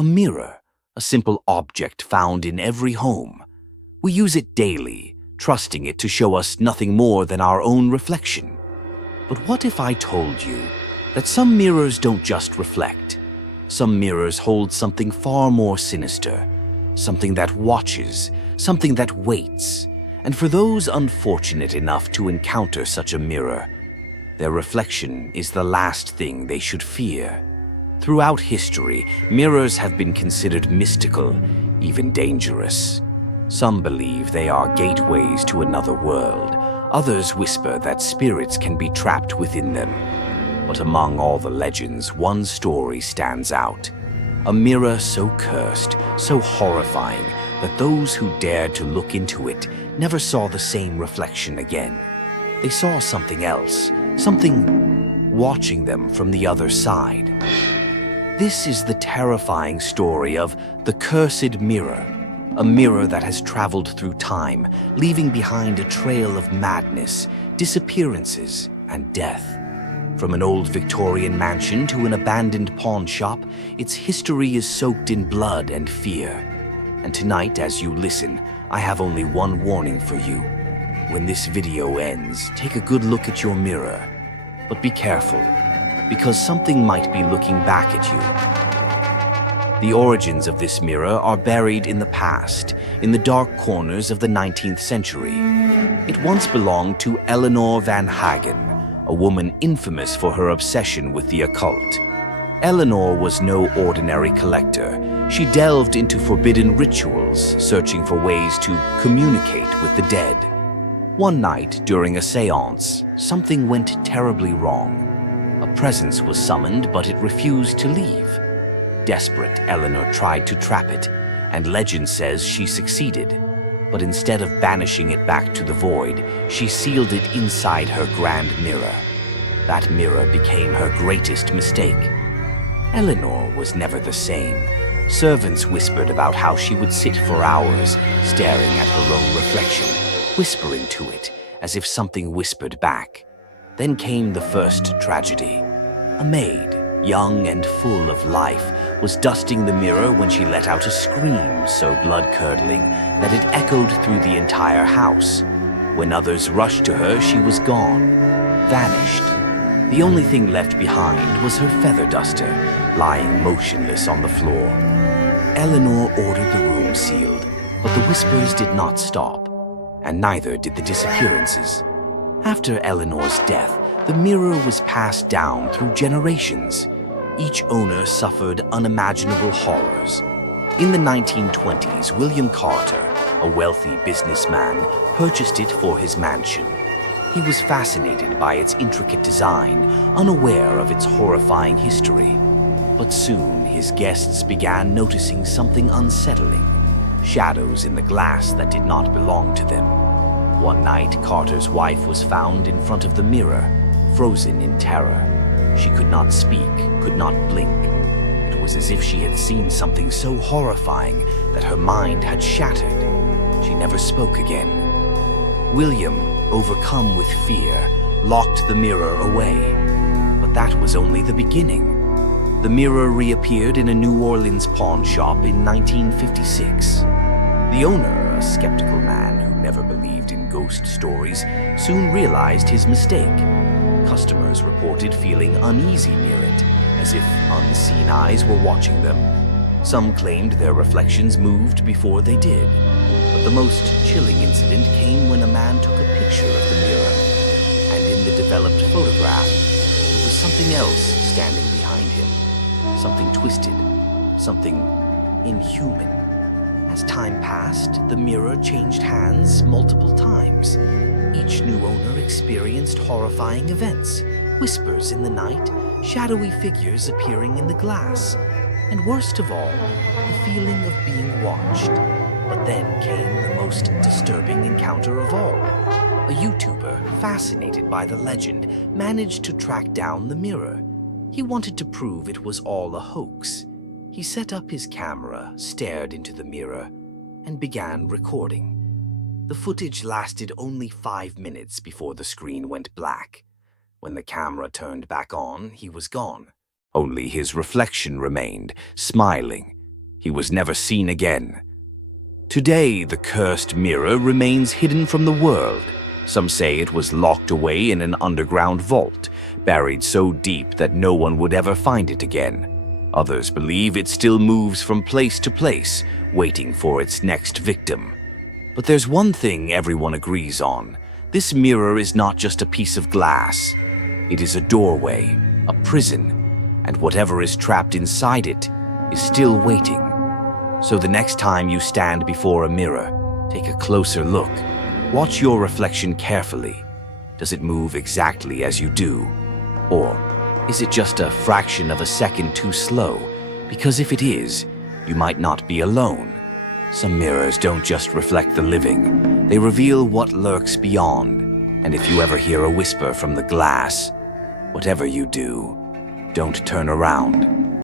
A mirror, a simple object found in every home. We use it daily, trusting it to show us nothing more than our own reflection. But what if I told you that some mirrors don't just reflect? Some mirrors hold something far more sinister, something that watches, something that waits. And for those unfortunate enough to encounter such a mirror, their reflection is the last thing they should fear. Throughout history, mirrors have been considered mystical, even dangerous. Some believe they are gateways to another world. Others whisper that spirits can be trapped within them. But among all the legends, one story stands out. A mirror so cursed, so horrifying, that those who dared to look into it never saw the same reflection again. They saw something else, something watching them from the other side. This is the terrifying story of the cursed mirror, a mirror that has traveled through time, leaving behind a trail of madness, disappearances, and death. From an old Victorian mansion to an abandoned pawn shop, its history is soaked in blood and fear. And tonight, as you listen, I have only one warning for you. When this video ends, take a good look at your mirror. But be careful, because something might be looking back at you. The origins of this mirror are buried in the past, in the dark corners of the 19th century. It once belonged to Eleanor van Hagen, a woman infamous for her obsession with the occult. Eleanor was no ordinary collector. She delved into forbidden rituals, searching for ways to communicate with the dead. One night, during a séance, something went terribly wrong. A presence was summoned, but it refused to leave. Desperate, Eleanor tried to trap it, and legend says she succeeded. But instead of banishing it back to the void, she sealed it inside her grand mirror. That mirror became her greatest mistake. Eleanor was never the same. Servants whispered about how she would sit for hours, staring at her own reflection, whispering to it, as if something whispered back. Then came the first tragedy. A maid, young and full of life, was dusting the mirror when she let out a scream so blood-curdling that it echoed through the entire house. When others rushed to her, she was gone, vanished. The only thing left behind was her feather duster, lying motionless on the floor. Eleanor ordered the room sealed, but the whispers did not stop, and neither did the disappearances. After Eleanor's death, the mirror was passed down through generations. Each owner suffered unimaginable horrors. In the 1920s, William Carter, a wealthy businessman, purchased it for his mansion. He was fascinated by its intricate design, unaware of its horrifying history. But soon, his guests began noticing something unsettling: shadows in the glass that did not belong to them. One night, Carter's wife was found in front of the mirror, frozen in terror. She could not speak, could not blink. It was as if she had seen something so horrifying that her mind had shattered. She never spoke again. William, overcome with fear, locked the mirror away. But that was only the beginning. The mirror reappeared in a New Orleans pawn shop in 1956. The owner, a skeptical man who never believed in ghost stories, soon realized his mistake. Customers reported feeling uneasy near it, as if unseen eyes were watching them. Some claimed their reflections moved before they did. But the most chilling incident came when a man took a picture of the mirror, and in the developed photograph, there was something else standing behind him. Something twisted, something inhuman. As time passed, the mirror changed hands multiple times. Each new owner experienced horrifying events, whispers in the night, shadowy figures appearing in the glass, and worst of all, the feeling of being watched. But then came the most disturbing encounter of all. A YouTuber, fascinated by the legend, managed to track down the mirror. He wanted to prove it was all a hoax. He set up his camera, stared into the mirror, and began recording. The footage lasted only 5 minutes before the screen went black. When the camera turned back on, he was gone. Only his reflection remained, smiling, He was never seen again. Today, the cursed mirror remains hidden from the world. Some say it was locked away in an underground vault, buried so deep that no one would ever find it again. Others believe it still moves from place to place, waiting for its next victim. But there's one thing everyone agrees on. This mirror is not just a piece of glass. It is a doorway, a prison, and whatever is trapped inside it is still waiting. So the next time you stand before a mirror, take a closer look. Watch your reflection carefully. Does it move exactly as you do? Or is it just a fraction of a second too slow? Because if it is, you might not be alone. Some mirrors don't just reflect the living, they reveal what lurks beyond. And if you ever hear a whisper from the glass, whatever you do, don't turn around.